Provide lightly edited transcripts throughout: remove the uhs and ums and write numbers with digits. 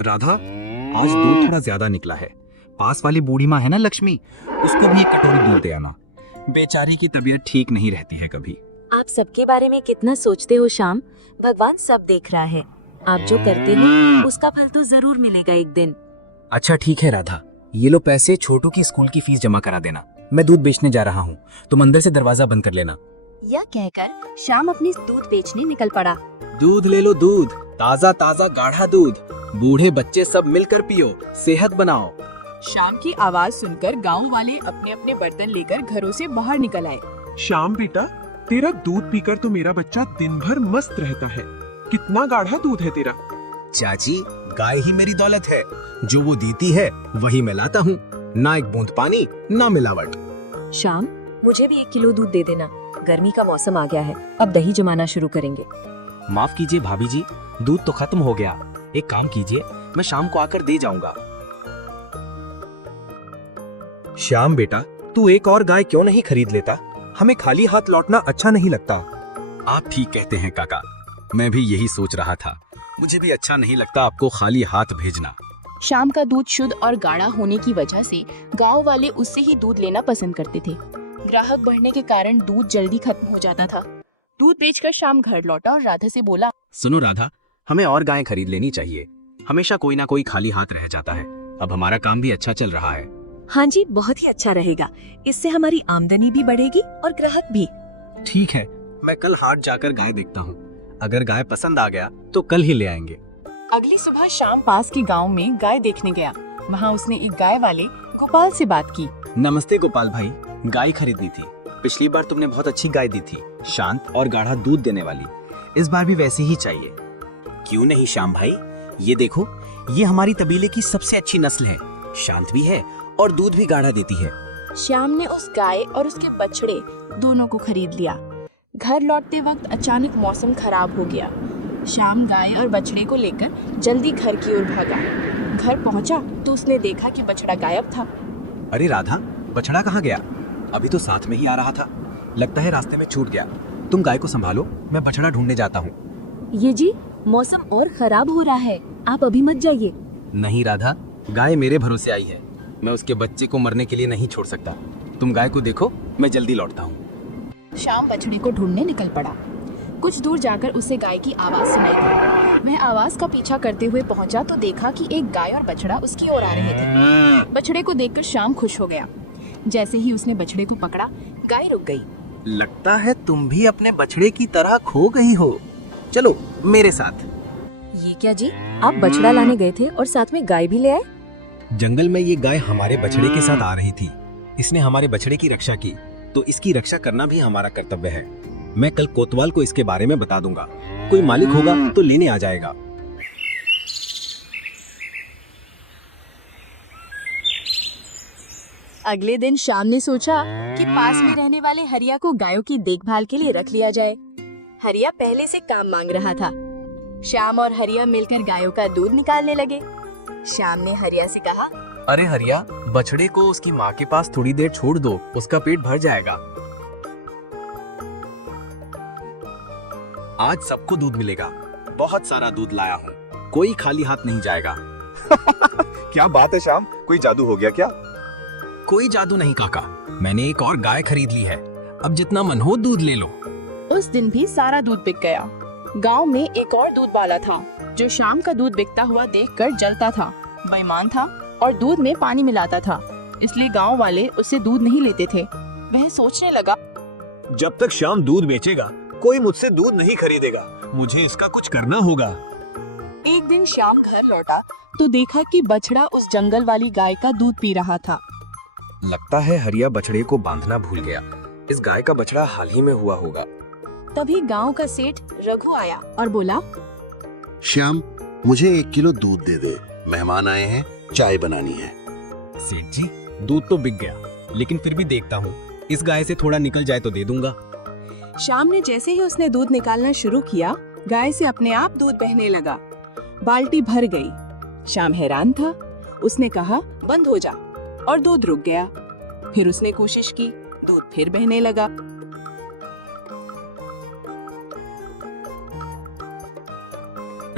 राधा, आज दूध थोड़ा ज्यादा निकला है। पास वाली बूढ़ी माँ है ना लक्ष्मी, उसको भी एक कटोरी दूध दे आना। बेचारी की तबीयत ठीक नहीं रहती है कभी। आप सबके बारे में कितना सोचते हो श्याम। भगवान सब देख रहा है। आप जो करते हो उसका फल तो जरूर मिलेगा एक दिन। अच्छा ठीक है राधा, ये लो पैसे, छोटू की स्कूल की फीस जमा करा देना। मैं दूध बेचने जा रहा हूँ, तुम अंदर से दरवाजा बंद कर लेना। यह कहकर श्याम अपनी दूध बेचने निकल पड़ा। दूध ले लो, दूध ताजा ताजा गाढ़ा दूध, बूढ़े बच्चे सब मिलकर पियो, सेहत बनाओ। श्याम की आवाज सुनकर गांव वाले अपने अपने बर्तन लेकर घरों से बाहर निकल आए। श्याम बेटा, तेरा दूध पीकर तो मेरा बच्चा दिन भर मस्त रहता है। कितना गाढ़ा दूध है तेरा। चाची, गाय ही मेरी दौलत है, जो वो देती है वही मैं लाता हूँ। ना एक बूंद पानी, ना मिलावट। श्याम, मुझे भी 1 किलो दूध दे देना। गर्मी का मौसम आ गया है, अब दही जमाना शुरू करेंगे। माफ कीजिए भाभी जी, दूध तो खत्म हो गया। एक काम कीजिए, मैं शाम को आकर दे जाऊंगा। श्याम बेटा, तू एक और गाय क्यों नहीं खरीद लेता? हमें खाली हाथ लौटना अच्छा नहीं लगता। आप ठीक कहते हैं काका, मैं भी यही सोच रहा था। मुझे भी अच्छा नहीं लगता आपको खाली हाथ भेजना। श्याम का दूध शुद्ध और गाढ़ा होने की वजह से गांव वाले उससे ही दूध लेना पसंद करते थे। ग्राहक बढ़ने के कारण दूध जल्दी खत्म हो जाता था। दूध बेचकर श्याम घर लौटा और राधा से बोला, सुनो राधा, हमें और गायें खरीद लेनी चाहिए। हमेशा कोई ना कोई खाली हाथ रह जाता है। अब हमारा काम भी अच्छा चल रहा है। हाँ जी, बहुत ही अच्छा रहेगा। इससे हमारी आमदनी भी बढ़ेगी और ग्राहक भी। ठीक है, मैं कल हाट जाकर गाय देखता हूँ। अगर गाय पसंद आ गया तो कल ही ले आएंगे। अगली सुबह श्याम पास के गांव में गाय देखने गया। वहां उसने एक गाय वाले गोपाल से बात की। नमस्ते गोपाल भाई, गाय खरीदनी थी। पिछली बार तुमने बहुत अच्छी गाय दी थी, शांत और गाढ़ा दूध देने वाली। इस बार भी वैसी ही चाहिए। क्यों नहीं श्याम भाई, ये देखो, ये हमारी तबीले की सबसे अच्छी नस्ल है। शांत भी है और दूध भी गाढ़ा देती है। श्याम ने उस गाय और उसके बछड़े दोनों को खरीद लिया। घर लौटते वक्त अचानक मौसम खराब हो गया। श्याम गाय और बछड़े को लेकर जल्दी घर की ओर भागा। घर पहुंचा तो उसने देखा कि बछड़ा गायब था। अरे राधा, बछड़ा कहाँ गया? अभी तो साथ में ही आ रहा था। लगता है रास्ते में छूट गया। तुम गाय को संभालो, मैं बछड़ा ढूंढने जाता हूँ। ये जी, मौसम और खराब हो रहा है, आप अभी मत जाइए। नहीं राधा, गाय मेरे भरोसे आई है। मैं उसके बच्चे को मरने के लिए नहीं छोड़ सकता। तुम गाय को देखो, मैं जल्दी लौटता हूँ। श्याम बछड़े को ढूंढने निकल पड़ा। कुछ दूर जाकर उसे गाय की आवाज सुनाई दी। वह आवाज का पीछा करते हुए पहुंचा तो देखा कि एक गाय और बछड़ा उसकी ओर आ रहे थे। बछड़े को देखकर श्याम खुश हो गया। जैसे ही उसने बछड़े को पकड़ा, गाय रुक गई। लगता है तुम भी अपने बछड़े की तरह खो गई हो। चलो मेरे साथ। ये क्या जी, आप बछड़ा लाने गए थे और साथ में गाय भी ले आए? जंगल में ये गाय हमारे बछड़े के साथ आ रही थी। इसने हमारे बछड़े की रक्षा की, तो इसकी रक्षा करना भी हमारा कर्तव्य है। मैं कल कोतवाल को इसके बारे में बता दूंगा। कोई मालिक होगा तो लेने आ जाएगा। अगले दिन श्याम ने सोचा कि पास में रहने वाले हरिया को गायों की देखभाल के लिए रख लिया जाए। हरिया पहले से काम मांग रहा था। श्याम और हरिया मिलकर गायों का दूध निकालने लगे। श्याम ने हरिया से कहा, अरे हरिया, बछड़े को उसकी माँ के पास थोड़ी देर छोड़ दो, उसका पेट भर जाएगा। आज सबको दूध मिलेगा। बहुत सारा दूध लाया हूँ, कोई खाली हाथ नहीं जाएगा। क्या बात है श्याम, कोई जादू हो गया क्या? कोई जादू नहीं काका, मैंने एक और गाय खरीद ली है। अब जितना मन हो दूध ले लो। उस दिन भी सारा दूध बिक गया। गांव में एक और दूध वाला था जो श्याम का दूध बिकता हुआ देखकर जलता था, बेईमान था और दूध में पानी मिलाता था। इसलिए गांव वाले उससे दूध नहीं लेते थे। वह सोचने लगा, जब तक श्याम दूध बेचेगा कोई मुझसे दूध नहीं खरीदेगा। मुझे इसका कुछ करना होगा। एक दिन श्याम घर लौटा तो देखा कि बछड़ा उस जंगल वाली गाय का दूध पी रहा था। लगता है हरिया बछड़े को बांधना भूल गया। इस गाय का बछड़ा हाल ही में हुआ होगा। तभी गांव का सेठ रघु आया और बोला, श्याम, मुझे 1 किलो दूध दे दे, मेहमान आए हैं, चाय बनानी है। सेठ जी, दूध तो बिक गया, लेकिन फिर भी देखता हूँ, इस गाय से थोड़ा निकल जाए तो दे दूंगा। श्याम ने जैसे ही उसने दूध निकालना शुरू किया, गाय से अपने आप दूध बहने लगा। बाल्टी भर गई। श्याम हैरान था। उसने कहा, बंद हो जा, और दूध रुक गया। फिर उसने कोशिश की, दूध फिर बहने लगा।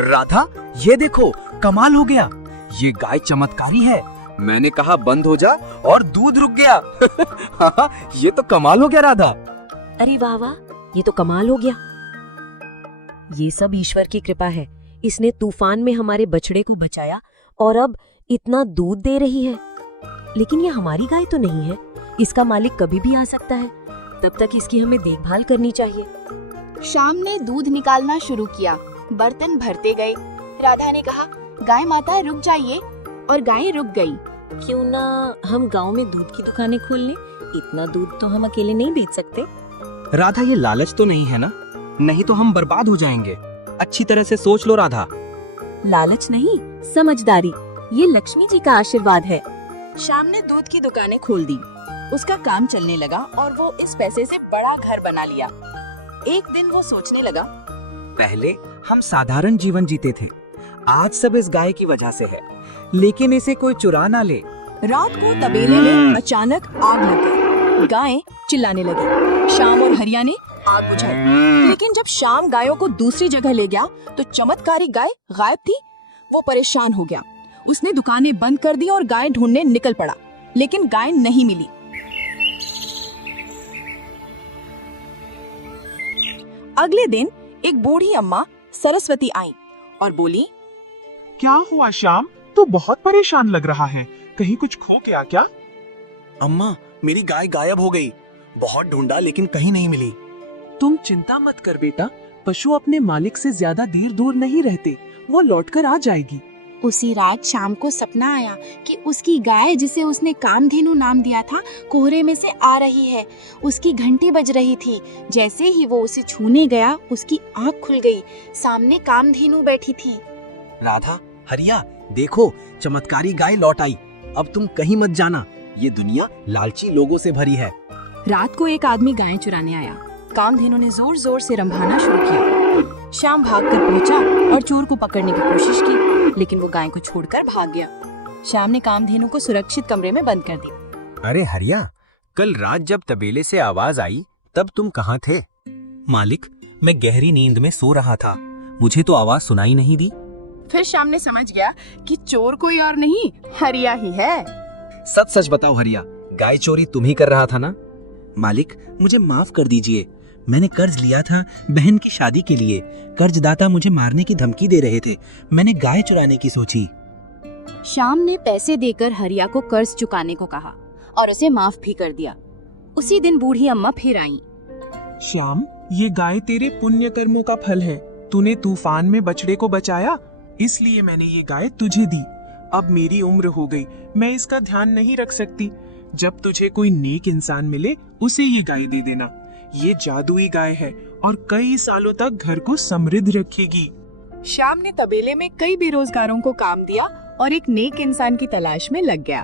राधा, ये देखो, कमाल हो गया, ये गाय चमत्कारी है। मैंने कहा बंद हो जा और दूध रुक गया। ये तो कमाल हो गया राधा। अरे वाह वाह, ये तो कमाल हो गया। ये सब ईश्वर की कृपा है। इसने तूफान में हमारे बछड़े को बचाया और अब इतना दूध दे रही है। लेकिन ये हमारी गाय तो नहीं है, इसका मालिक कभी भी आ सकता है। तब तक इसकी हमें देखभाल करनी चाहिए। शाम ने दूध निकालना शुरू किया। बर्तन भरते गए। राधा ने कहा, गाय माता रुक जाइए, और गाय रुक गई। क्यों ना हम गांव में दूध की दुकानें खोल लें? इतना दूध तो हम अकेले नहीं बेच सकते। राधा, ये लालच तो नहीं है ना? नहीं तो हम बर्बाद हो जाएंगे। अच्छी तरह से सोच लो राधा। लालच नहीं, समझदारी। ये लक्ष्मी जी का आशीर्वाद है। शाम ने दूध की दुकानें खोल दी। उसका काम चलने लगा और वो इस पैसे से बड़ा घर बना लिया। एक दिन वो सोचने लगा, पहले हम साधारण जीवन जीते थे, आज सब इस गाय की वजह से है। लेकिन इसे कोई चुरा ना ले। रात को तबेले में अचानक आग लग गई। गायें चिल्लाने लगी। शाम और हरिया ने आग बुझाई। लेकिन जब शाम गायों को दूसरी जगह ले गया तो चमत्कारी गाय गायब थी। वो परेशान हो गया। उसने दुकानें बंद कर दी और गाय ढूंढने निकल पड़ा, लेकिन गाय नहीं मिली। अगले दिन एक बूढ़ी अम्मा सरस्वती आई और बोली, क्या हुआ श्याम, तू बहुत परेशान लग रहा है, कहीं कुछ खो गया क्या? अम्मा, मेरी गाय गायब हो गई। बहुत ढूंढा लेकिन कहीं नहीं मिली। तुम चिंता मत कर बेटा, पशु अपने मालिक से ज्यादा देर दूर नहीं रहते, वो लौटकर आ जाएगी। उसी रात शाम को सपना आया कि उसकी गाय, जिसे उसने कामधेनु नाम दिया था, कोहरे में से आ रही है। उसकी घंटी बज रही थी। जैसे ही वो उसे छूने गया, उसकी आंख खुल गई। सामने कामधेनु बैठी थी। राधा, हरिया, देखो चमत्कारी गाय लौट आई। अब तुम कहीं मत जाना, ये दुनिया लालची लोगों से भरी है। रात को एक आदमी गाय चुराने आया। कामधेनु ने जोर जोर से रंभाना शुरू किया। शाम भागकर पहुंचा और चोर को पकड़ने की कोशिश की, लेकिन वो गाय को छोड़कर भाग गया। शाम ने कामधेनु को सुरक्षित कमरे में बंद कर दिया। अरे हरिया, कल रात जब तबेले से आवाज आई तब तुम कहाँ थे? मालिक, मैं गहरी नींद में सो रहा था, मुझे तो आवाज सुनाई नहीं दी। फिर शाम ने समझ गया कि चोर कोई और नहीं, हरिया ही है। सच सच बताओ हरिया, गाय चोरी तुम ही कर रहा था ना? मालिक, मुझे माफ कर दीजिए। मैंने कर्ज लिया था बहन की शादी के लिए। कर्जदाता मुझे मारने की धमकी दे रहे थे। मैंने गाय चुराने की सोची। शाम ने पैसे देकर हरिया को कर्ज चुकाने को कहा और उसे माफ भी कर दिया। उसी दिन बूढ़ी अम्मा फिर आई। श्याम, ये गाय तेरे पुण्य कर्मों का फल है। तूने तूफान में बछड़े को बचाया, इसलिए मैंने ये गाय तुझे दी। अब मेरी उम्र हो गई, मैं इसका ध्यान नहीं रख सकती। जब तुझे कोई नेक इंसान मिले, उसे ये गाय दे देना। ये जादुई गाय है और कई सालों तक घर को समृद्ध रखेगी। शाम ने तबेले में कई बेरोजगारों को काम दिया और एक नेक इंसान की तलाश में लग गया।